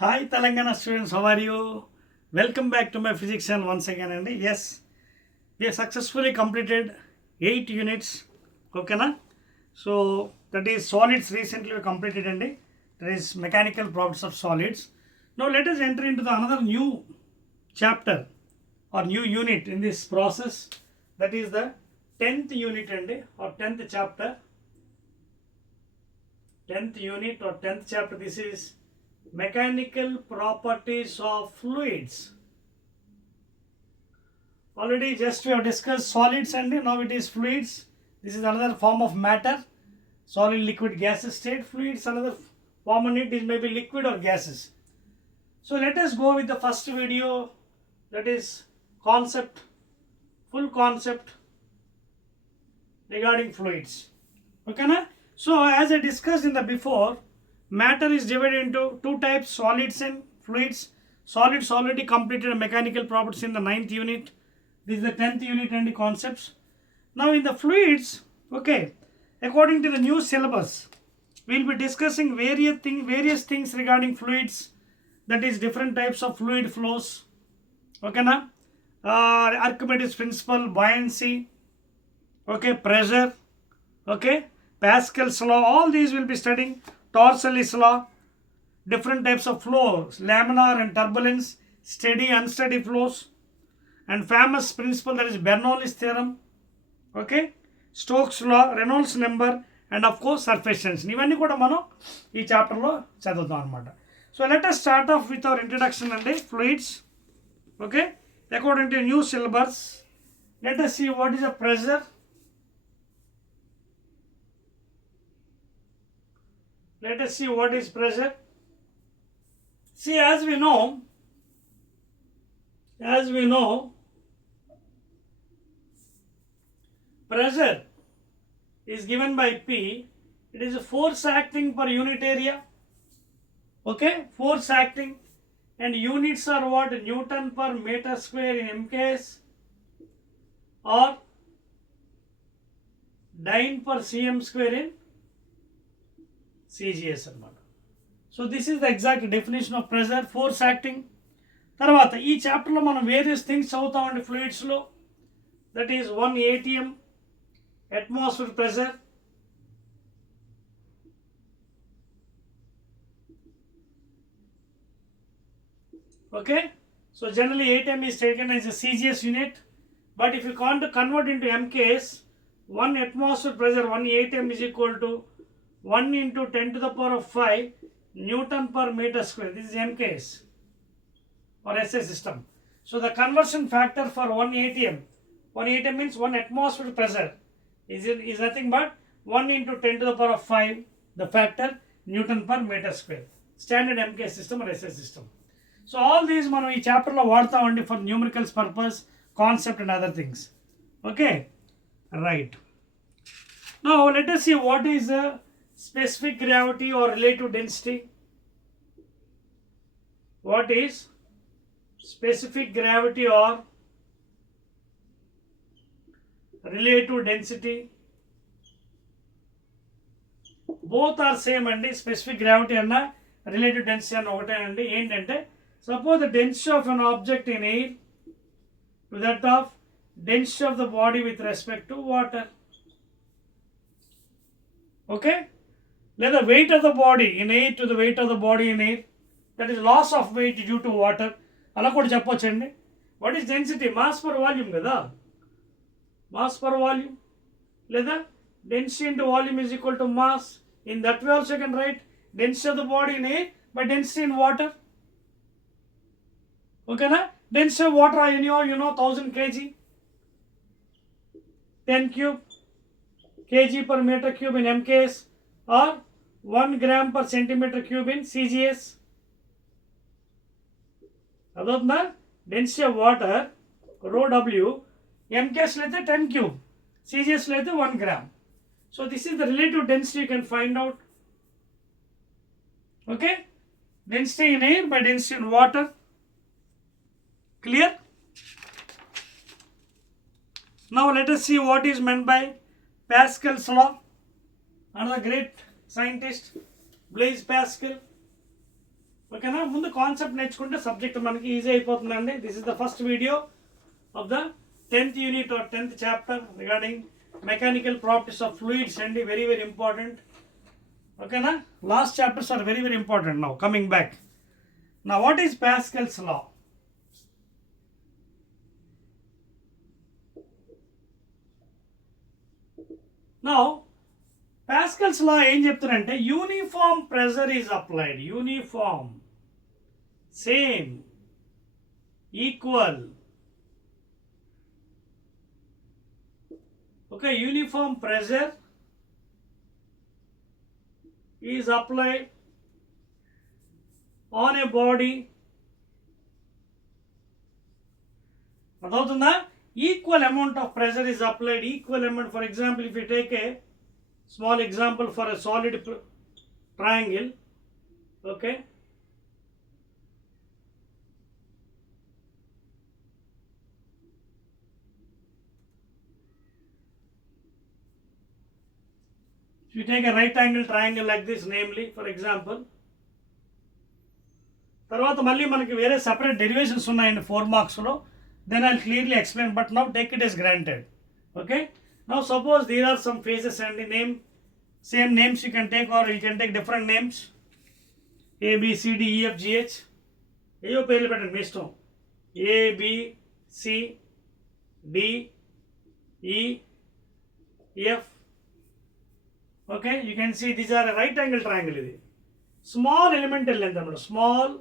Hi Telangana students, how are you? Welcome back to my physics channel once again. And yes, we have successfully completed 8 units. Okay, na? So that is solids recently we completed, and that is mechanical properties of solids. Now let us enter into the another new chapter or new unit in this process. That is the 10th unit or 10th chapter. 10th unit or 10th chapter. This is mechanical properties of fluids. Already just we have discussed solids and now it is fluids. This is another form of matter. Solid, liquid, gaseous state. Fluids, another form on it is maybe liquid or gases. So let us go with the first video, that is concept, full concept regarding fluids. Okay na? So as I discussed in the before, matter is divided into two types, solids and fluids. Solids already completed mechanical properties in the 9th unit. This is the 10th unit and the concepts. Now in the fluids, okay, according to the new syllabus, we will be discussing various things regarding fluids, that is different types of fluid flows. Okay na? Archimedes principle, buoyancy, okay, pressure, okay, Pascal's law, all these will be studying. Torselli's law, different types of flows, laminar and turbulence, steady, unsteady flows, and famous principle, that is Bernoulli's theorem, okay, Stokes law, Reynolds number, and of course surface tension. ఇవన్నీ కూడా మనం ఈ చాప్టర్లో చదువుతాం అనమాట. So let us start off with our introduction and fluids. Okay, according to new syllabus, let us see what is a pressure. Let us see what is pressure. See, as we know, pressure is given by P. It is a force acting per unit area. Okay, force acting, and units are what? Newton per meter square in MKS or dyne per cm square in CGS అన్నమాట. So this is the exact definition of pressure, force acting. తర్వాత ఈ చాప్టర్లో మనం various things చదువుతామండి ఫ్లూయిడ్స్లో. That is 1 atm atmosphere pressure, okay. So generally atm is taken as a CGS unit, but if you want to convert into MKS, 1 atmosphere pressure 1 atm is equal to 1 into 10 to the power of 5 Newton per meter square. This is MKS or SI system. So the conversion factor for 1 atm means 1 atmosphere pressure is nothing but 1 into 10 to the power of 5, the factor Newton per meter square. Standard MKS system or SI system. So all these మనం ఈ చాప్టర్లో వాడతామండి for numericals purpose, concept and other things. Okay, right. Now let us see what is specific gravity or relative density. What is specific gravity or relative density? Both are same అండి. Specific gravity అన్న relative density అన్న ఒకటేనండి. ఏంటంటే suppose the density of an object in air to that of density of the body with respect to water. Okay, లేదా weight of the body in air to the weight of the body in air, that is loss of weight due to water. అలా కూడా చెప్పొచ్చండి. What is density? Mass per volume కదా, mass per volume, లేదా density into volume is equal to mass. In that way also can write density of the body in air by density in water. ఓకేనా? Density of water you know 1000 kg, 10 cube kg per meter cube in MKS or 1 gram per centimeter cube in CGS. అదవుతుందా? Density of water rho W, MKSలో అయితే 10 cube, CGSలో అయితే 1 gram. So this is the relative density you can find out. Okay, density in air by density in water. Clear? Now let us see what is meant by Pascal's law. Another great scientist, Blaise Pascal. ఓకేనా. ముందు కాన్సెప్ట్ నేర్చుకుంటే సబ్జెక్ట్ మనకి easy అయిపోతుందండి. This is the first video of the 10th unit or 10th chapter regarding mechanical properties of fluids అండి. Very very important. ఓకేనా. Last chapters are very very important. Now coming back. Now what is Pascal's law? Now Pascal's law ఏం చెప్తారంటే uniform pressure is applied. Uniform, same, equal. Okay, uniform pressure is applied on a body. అర్థమవుతుందా? Equal amount of pressure is applied. Equal amount, for example, if you take a small example for a solid triangle, okay, if you take a right angle triangle like this, namely, for example, తర్వాత మళ్ళీ మనకి వేరే separate derivations ఉన్నాయండి 4 మార్క్స్లో. Then I clearly explain, but now take it as granted. Okay, now suppose there are some phases అండి. Name same names you can take or you can take different names. ABCDEFGH, ఏయో పేర్లు పెట్టండి మీ ఇష్టం. ABCDEF. Okay, you can see these are right angle triangle. ఇది small elemental length అన్నమాట. Small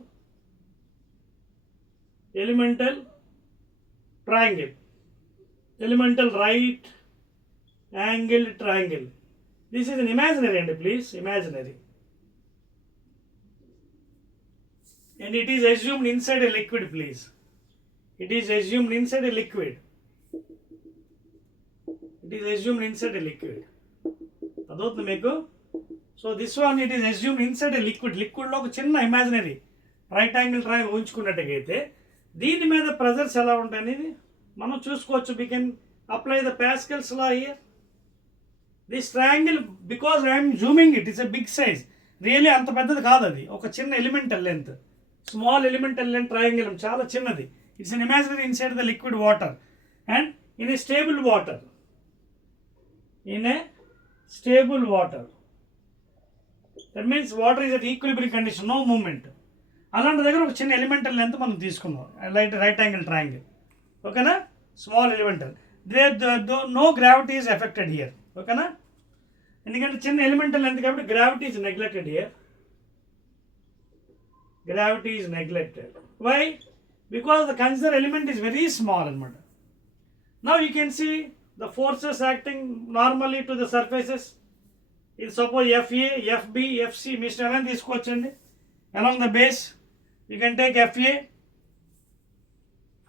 elemental triangle, elemental right angled triangle. This is an imaginary and please imaginary, and it is assumed inside a liquid. Please, it is assumed inside a liquid. It is assumed inside a liquid. అదొద్దు మీకు. So this one it is assumed inside a liquid. లిక్విడ్లో ఒక చిన్న imaginary right angle triangle ఉంచుకున్నట్టయితే దీని మీద pressures ఎలా ఉంటాయి అనేది మనం చూసుకోవచ్చు. We can apply the Pascal's law here. This triangle, because I'm zooming it, it's a big size. Really అంత పెద్దది కాదు, అది ఒక చిన్న elemental length, small elemental length triangle, చాలా చిన్నది. It's an imaginary inside the liquid water and in a stable water. In a stable water, that means water is at equilibrium condition, no moment. అలాంటి దగ్గర ఒక చిన్న elemental length మనం తీసుకున్నాం, right angle triangle. ఓకేనా, small elemental. No gravity is effected here. ఓకేనా, ఎందుకంటే చిన్న ఎలిమెంటల్ లెంత్ కాబట్టి gravity is neglected here. Gravity is neglected. Why? Because the consider element is very small అనమాట. Now you can see the forces acting normally to the surfaces. ఇది suppose FA, FB, FC మీ ఇష్టం ఎలా తీసుకోవచ్చండి. along the base you can take FA,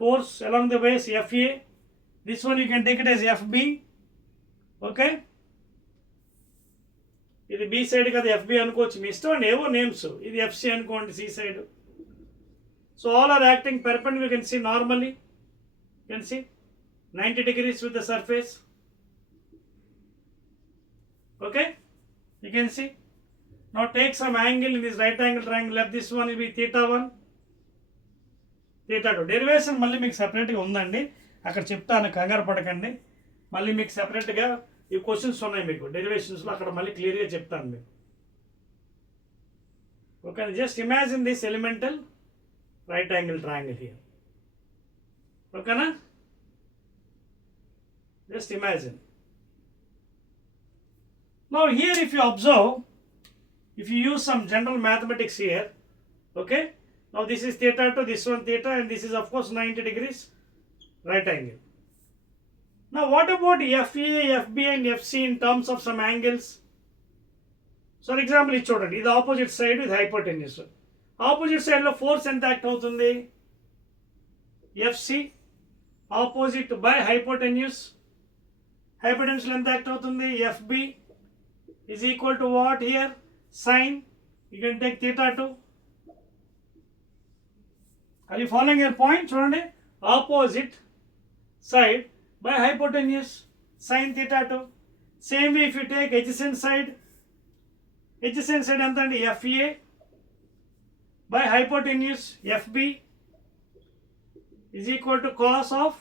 force along the base FA. This one you can take it as FB. okay, ఇది B side కదా, FB అనుకోవచ్చు మీ ఇష్టం అండి, ఏవో నేమ్స్. ఇది FC అనుకోండి, C side. So all are acting perpendicular. You can see normally, you can see 90 degrees with the surface. okay, you can see. Now take some angle in this right angle triangle. Left, this one will be theta1, theta2. Derivation మళ్ళీ మీకు సెపరేట్గా ఉందండి, అక్కడ చెప్తాను, కంగారు పడకండి. మళ్ళీ మీకు సెపరేట్గా ఈ క్వశ్చన్స్ ఉన్నాయి మీకు డెరివేషన్స్లో, అక్కడ మళ్ళీ క్లియర్గా చెప్తాను మీకు. Okay, just imagine this elemental right angle triangle here. ఓకేనా, just imagine. Now here if you observe, if you use some general mathematics here, okay, now this is theta2, this one theta, and this is of course 90 degrees right angle. Now what about FA, FB and FC in terms of some angles? So for example, ఇది చూడండి, ఇది opposite side with hypotenuse. Opposite సైడ్లో ఫోర్స్ ఎంత యాక్ట్ అవుతుంది? FC opposite by hypotenuse. Hypotenuse ఎంత యాక్ట్ అవుతుంది? FB is equal to what here? Sine. You can take theta2. Are you following your point? చూడండి, opposite side by hypotenuse, sine theta2. Same way if you take adjacent side ఎంత అండి? FA by hypotenuse FB is equal to cos of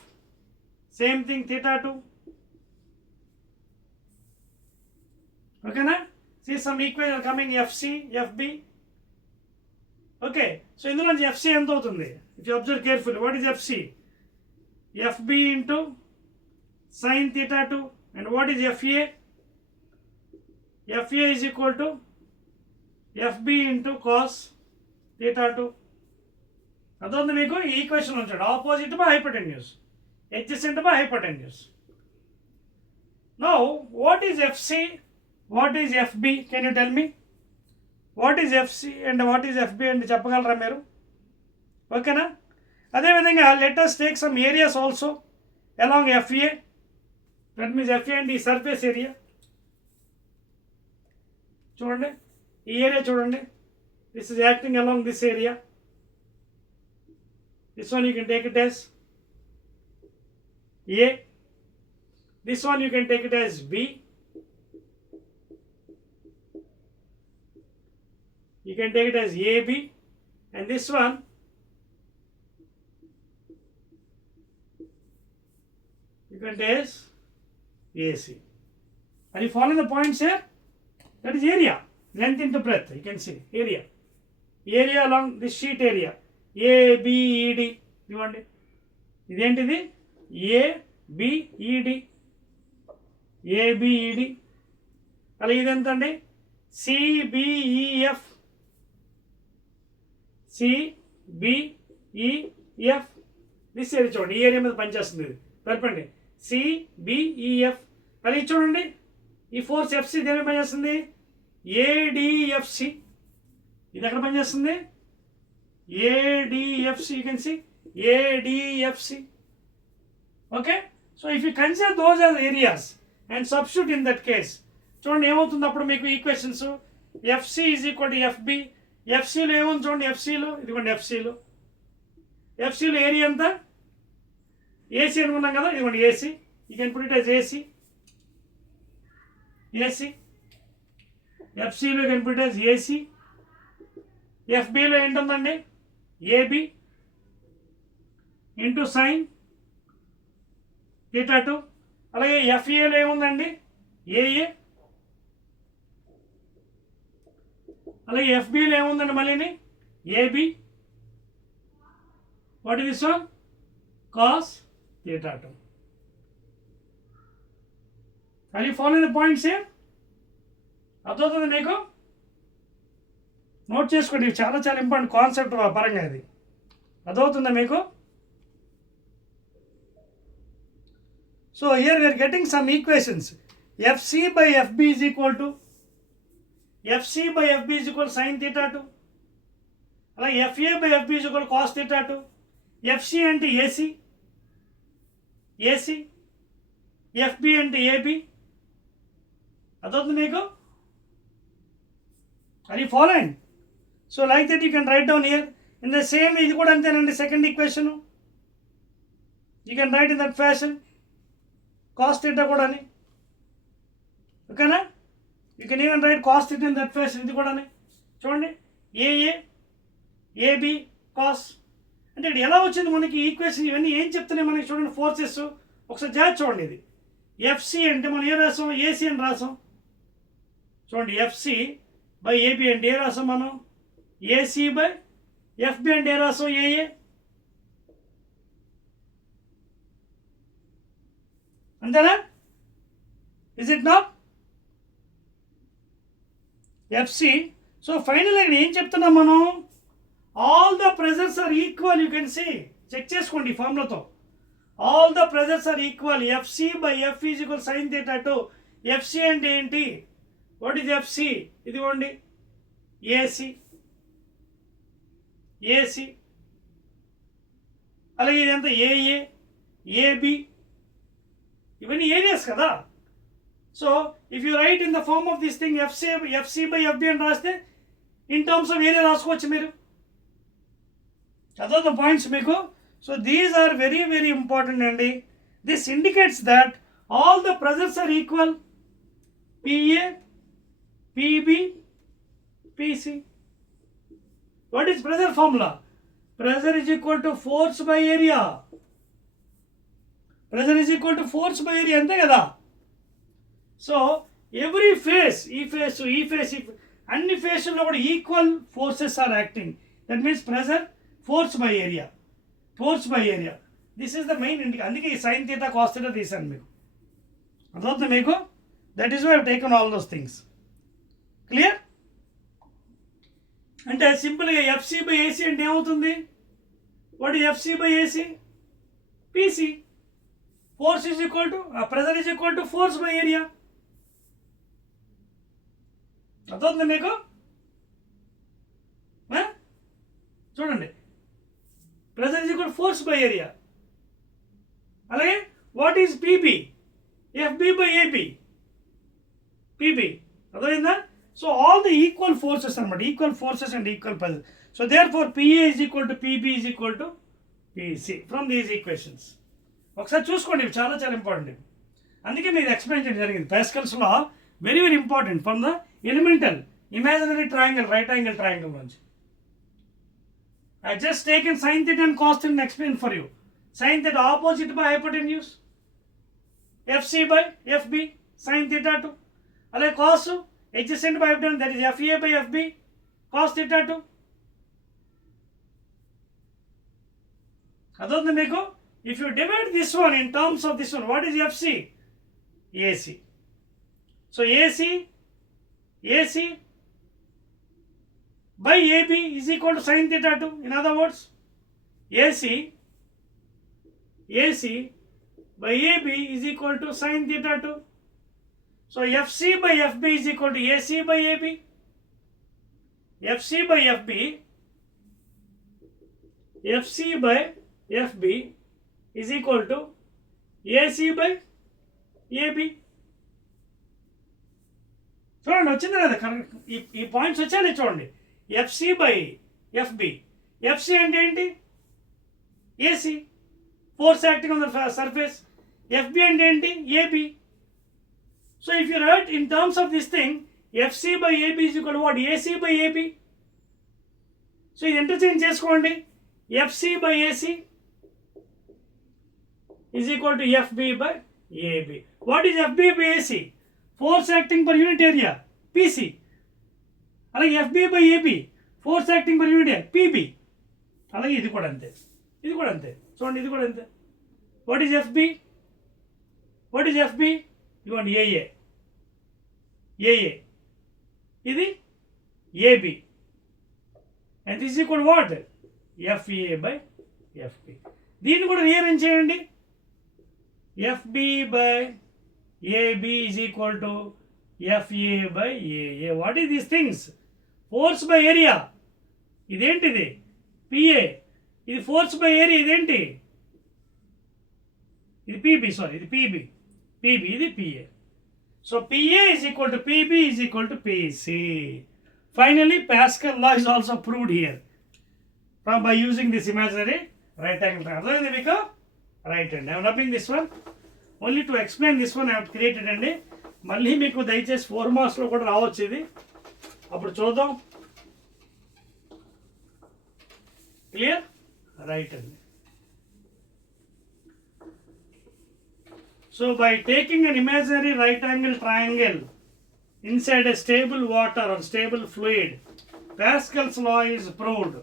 same thing theta 2. Okay, na? See some equation coming FC, FB. Okay, so in the lunch FC ఎంత అవుతుంది? If you observe carefully, what is FC? FB into sin theta 2. And what is FA? FA is equal to FB into cos theta 2. అదొంది మీకు ఈ ఈక్వేషన్ ఉంచాడు. Opposite by hypotenuse, adjacent by hypotenuse. Now, what is FC? What is FB? Can you tell me? What is FC and what is FB and చెప్పగలరా మీరు? ఓకేనా? అదేవిధంగా let us take some areas also along FA. That means FA and the surface area. చూడండి, ఈ ఏరియా చూడండి. This is acting along this area. This one you can take it as A. This one you can take it as B. You can take it as AB. And this one you can take as AC. Are you following the points here? That is area, length into breadth. You can see area. Area along this sheet area. ABED. ఇవ్వండి, ఇదేంటిది? ABED. ABED. అలాగే ఇదెంత అండి? CBEF. CBEF. This area చూడండి, ఈ ఏరియా మీద పనిచేస్తుంది ఇది. పెరపండి CBEF. అలాగే చూడండి, ఈ ఫోర్స్ FC దేని మీద పనిచేస్తుంది? ADFC. ఇది ఎక్కడ పనిచేస్తుంది? ADFC. You can see ADFC. Okay, so if you consider those as areas and substitute in that case, చూడండి ఏమవుతుంది అప్పుడు మీకు equations. FC is equal to FB. FCలో ఏముంది చూడండి, FCలో ఇదిగోండి, FCలో ఏరియా ఎంత? AC అనుకున్నాం కదా, ఇదిగోండి AC. You can put it as AC. FCలో you can put it as AC. FBలో ఏంటుందండి? AB into sine theta 2. అలాగే FAలో ఏముందండి? AA. అలాగే FBలో ఏముందండి మళ్ళీని? AB. What is this one? cos theta 2. Are you following the points here? అర్థమవుతుంది మీకు? నోట్ చేసుకోండి, ఇవి చాలా చాలా ఇంపార్టెంట్ కాన్సెప్ట్ పరంగా. ఇది అర్థమవుతుందా మీకు? So here we're getting some equations. FC by FB is equal to sin theta 2. అలాగే FA by FB is equal to cos theta 2. FC అంటే AC. FB అంటే AB. అర్థమవుతుంది మీకు? Are you following? So like that you can write down here. In the same way, ఇది కూడా అంతేనండి. Second equation you can write in that fashion. cos theta కూడా అని. ఓకేనా? You can even write cos theta in that fashion. ఇది కూడా అని చూడండి, AA AB cos. అంటే ఇది ఎలా వచ్చింది మనకి ఈక్వేషన్? ఇవన్నీ ఏం చెప్తున్నాయి మనకి చూడండి, ఫోర్సెస్. ఒకసారి జాగ్రత్త చూడండి. ఇది FC అంటే మనం ఏం రాసాం? AC అని రాసాం. చూడండి, FC by AB అంటే ఏ రాసాం మనం? AC by FB అంటే ఏ రాసాం? AA. అంతేనా? Is it not? FC. So final ఏం చెప్తున్నాం మనం? All the pressures are equal. You can see, check చేసుకోండి ఈ ఫార్ములాతో. All the pressures are equal. FC by F is equal sin theta 2. FC అంటే ఏంటి? What is FC? ఇదిగోండి AC. అలాగే ఇదంతా AA AB. ఇవన్నీ ఏరియాస్ కదా. So if you write in the form of this thing FC by FB అని రాస్తే in terms of area రాసుకోవచ్చు మీరు. అదో ద పాయింట్స్ మీకు. So these are very very important అండి. This indicates that all the pressures are equal. PA PB PC. What is pressure formula? Pressure is equal to force by area. Pressure is equal to force by area, ante kada. So every phase, E phase to E phase, అన్ని ఫేస్లో కూడా equal forces are acting. That means pressure force by area, force by area. This is the main indicator. అందుకే ఈ sine theta cos theta తీసాను మీకు. అర్థమవుతుంది మీకు? That is why I taken all those things. Clear? అంటే సింపుల్గా FC by AC అంటే ఏమవుతుంది? What is FC by AC? PC. Force is equal to pressure is equal to force by area. అర్థమవుతుంది మీకు? చూడండి, pressure is equal force by area. అలాగే what is PB? FB by AB. PB. అర్థమైందా? So all the equal forces అనమాట, equal forces and equal pressure. So therefore PA is equal to PB is equal to PC from these equations. ఒకసారి చూసుకోండి, ఇవి చాలా చాలా ఇంపార్టెంట్. అందుకే మీరు explain చేయడం జరిగింది. పాస్కల్స్లో very very important from the elemental imaginary triangle, right angle triangle నుంచి. I just taken sin theta and cos theta and explained for you. Sin theta opposite by hypotenuse, FC by FB, sin theta 2. అలాగే cos adjacent by hypotenuse, that is FA by FB, cos theta 2. అదొంది మీకు. If you divide this one in terms of this one, what is FC? AC. So AC by AB is equal to sin theta 2. In other words, AC by AB is equal to sin theta 2. So FC by FB is equal to AC by AB. FC by FB is equal to AC by AB. చూడండి, వచ్చింది కదా కరెక్ట్. ఈ పాయింట్స్ వచ్చాయి చూడండి. FC by FB. FC అంటే ఏంటి? AC, force acting on the surface. FB అంటే ఏంటి? AB. So if you write in terms of this thing, FC by AB is equal what? AC by AB. So ఇది interchange చేసుకోండి. FC by AC is equal to FB by AB. What is FB by AC? Force acting per unit area, PC. అలాగే FB by AB, force acting per unit area, PB. అలాగే ఇది కూడా అంతే, ఇది కూడా అంతే. చూడండి, ఇది కూడా అంతే. What is FB? What is FB? ఇదిగోండి ఏఏ. ఇది AB. And this equal what? FA by FB. దీన్ని కూడా రీఅరేంజ్ చేయండి. FB by AB is equal to FA by AA. What is these things? Force by area. ఇదేంటిది? PA. ఇది force by area. ఇదేంటి? ఇది PB. Sorry, ఇది PB. ఇది PA. So PA is equal to PB is equal to PC. Finally, Pascal law is also proved here by using this imaginary right angle. అర్థమైంది మీకు? రైట్ అండి. I am rubbing this one. Only to explain this one I have created అండి. మళ్ళీ మీకు దయచేసి 4 మార్క్స్లో కూడా రావచ్చు ఇది. అప్పుడు చూద్దాం. క్లియర్? రైట్ అండి. So by taking an imaginary right angle triangle inside a stable water or stable fluid, Pascal's law is proved.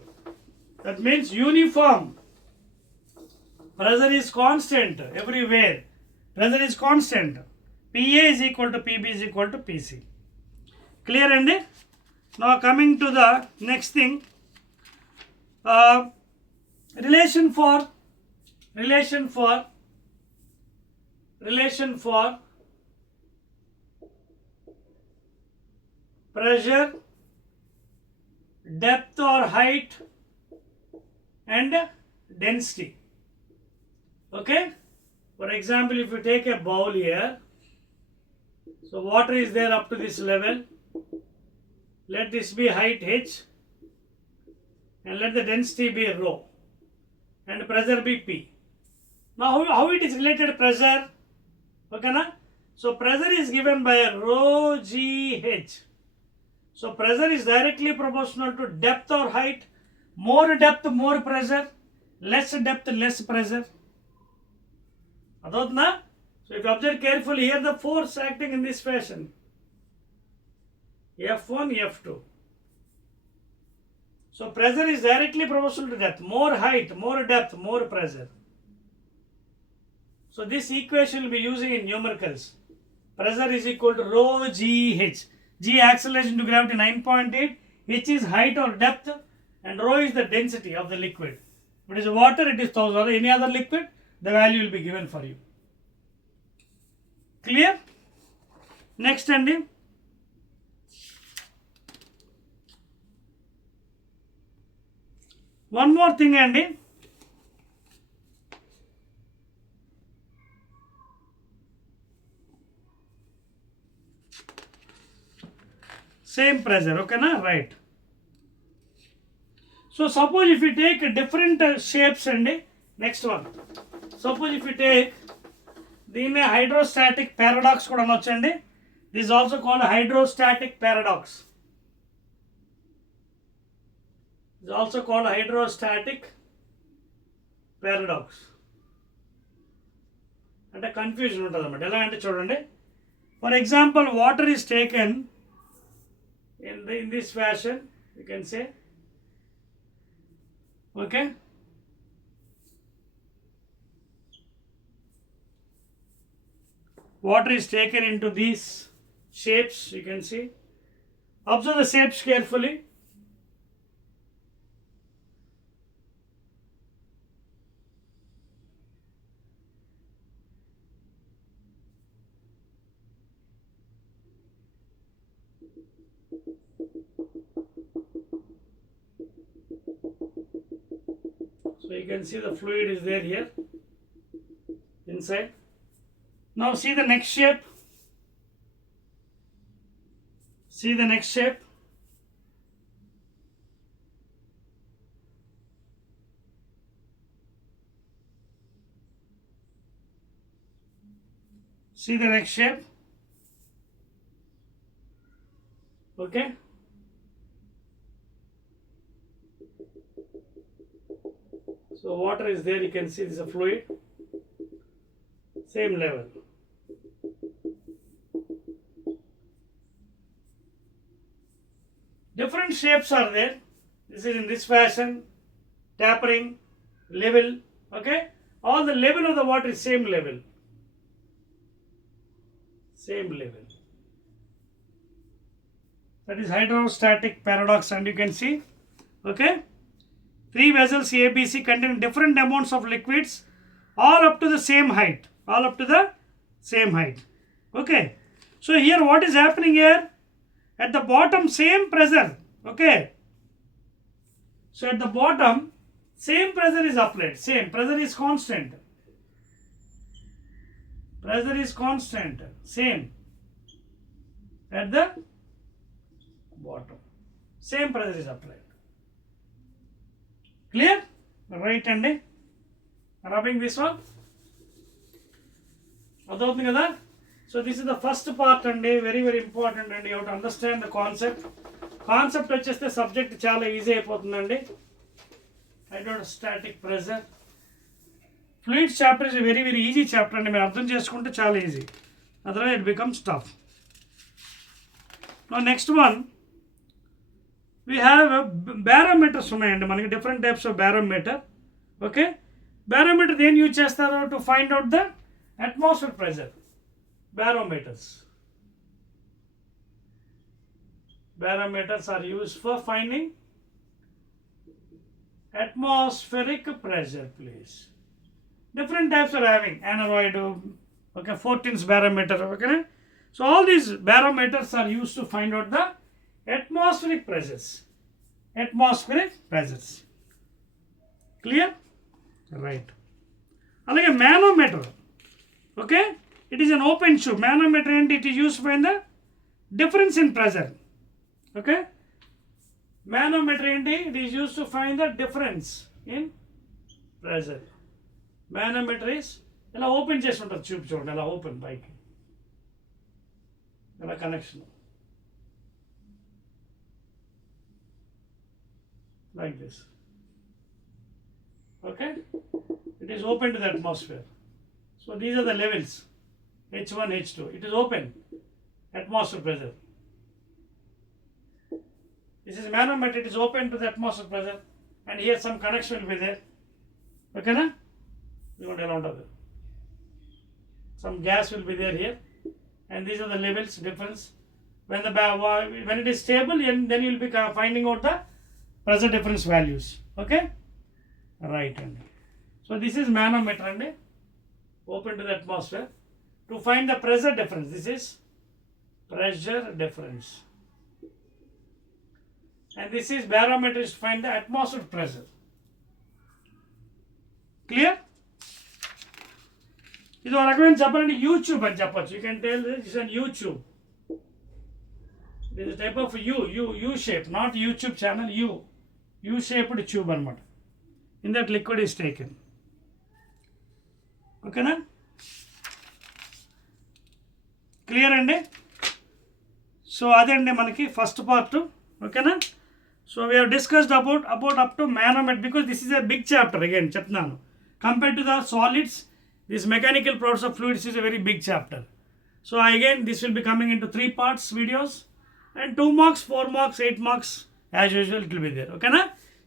That means uniform pressure is constant everywhere. Pressure is constant. PA is equal to PB is equal to PC. Clear andi? Now coming to the next thing, relation for pressure, depth or height and density. Okay? For example, if you take a bowl here, so water is there up to this level. Let this be height H and let the density be rho and pressure be P. Now how it is related to pressure? Okay na? So pressure is given by rho GH. So pressure is directly proportional to depth or height More depth, more pressure. Less depth, less pressure. Adotna? So if you observe carefully, here the force acting in this fashion. F1, F2. So pressure is directly proportional to depth. More height, more depth, more pressure. So this equation will be using in numericals. Pressure is equal to rho GH. G acceleration to gravity 9.8. H is height or depth. And rho is the density of the liquid. If it is water, it is 1000. Or any other liquid, the value will be given for you. Clear? Next, Andy. One more thing, Andy. Same pressure, okay, na? Right. So suppose if you take different shapes, Andy. Next one. Suppose if you take the hydrostatic paradox, this is also called hydrostatic paradox. It is also called hydrostatic paradox. And a confusion. For example, water is taken in this fashion, you can say. Okay. Water is taken into these shapes, you can see. Observe the shapes carefully. So you can see the fluid is there here inside. Now see the next shape. See the next shape. See the next shape. Okay. So water is there, you can see this is a fluid. Same level. Different shapes are there. This is in this fashion, tapering, level, okay. All the level of the water is same level. Same level. That is hydrostatic paradox, and you can see, okay. 3 vessels ABC containing different amounts of liquids, all up to the same height. All up to the same height. Okay. So here what is happening here? At the bottom, same pressure. Okay. So at the bottom, same pressure is applied. Same pressure is constant. Pressure is constant. Same. At the bottom, same pressure is applied. Clear? Right, and rubbing this one. So this is the first part, and very very important, and you have to understand the concept. Concept vacheste subject chala easy ayipotundandi. Hydrostatic pressure. Fluids chapter is a very very easy chapter, and meer ardham cheskunte chala easy. Otherwise it becomes tough. Now next one, we have barometers ఉన్నాయండి మనకి different types of barometer. Okay, barometer then use చేస్తారు to find out the atmospheric pressure. Barometers are used for finding atmospheric pressure, please. Different types are having aneroid, okay, 14's barometer, okay. So all these barometers are used to find out the atmospheric pressures. Atmospheric pressures. Clear? Right. Alage manometer. Okay? It is an open tube. Manometer, and it is used to find the difference in pressure. Okay? Manometer, and it is used to find the difference in pressure. Manometer is ఇలా ఓపెన్ చేసి ఉంటుంది ట్యూబ్ చూడండి, ఇలా ఓపెన్ పైకి, ఇలా connection like this. Okay, it is open to the atmosphere. So these are the levels, H1, H2. It is open, atmosphere pressure. This is manometer, it is open to the atmosphere pressure, and here some connection will be there. Okay, na? You want around of it. Some gas will be there here, and these are the levels difference. When it is stable, then you will be finding out the pressure difference values. Okay, right. And so this is manometer and open to the atmosphere to find the pressure difference. This is pressure difference, and this is barometer is to find the atmospheric pressure. Clear? ఇది ఒక రకమైన చెప్పాలంటే YouTube అని చెప్పచ్చు. You can tell this on YouTube. This type of U shape, not YouTube channel, U shaped tube అనమాట. In that liquid is taken. ఓకేనా? Clear అండి? సో అదండి మనకి ఫస్ట్ పార్ట్. ఓకేనా? So we have discussed about up to manometer because this is a big chapter. Again చెప్తున్నాను, compared to the solids, this mechanical process of fluids is a very big chapter. So again this will be coming into 3 parts videos, and 2 marks, 4 marks, 8 marks as usual it will be there. Okay na?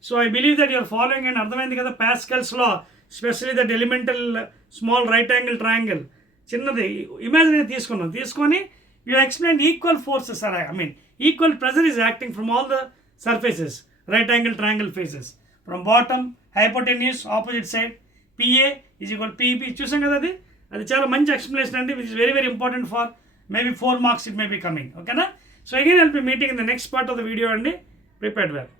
So I believe that you are following and అర్థమైంది కదా Pascal's law, especially that elemental small right angle triangle చిన్నది ఇమాజినరీ తీసుకొని you explained equal forces are, I mean equal pressure is acting from all the surfaces, right angle triangle faces, from bottom, hypotenuse, opposite side, PA is equal PB. చూసాం కదా, అది చాలా మంచి explanation అండి, which is very very important for maybe 4 marks it may be coming. ఓకేనా? So again I'll be meeting in the next part of the video అండి. Prepared well.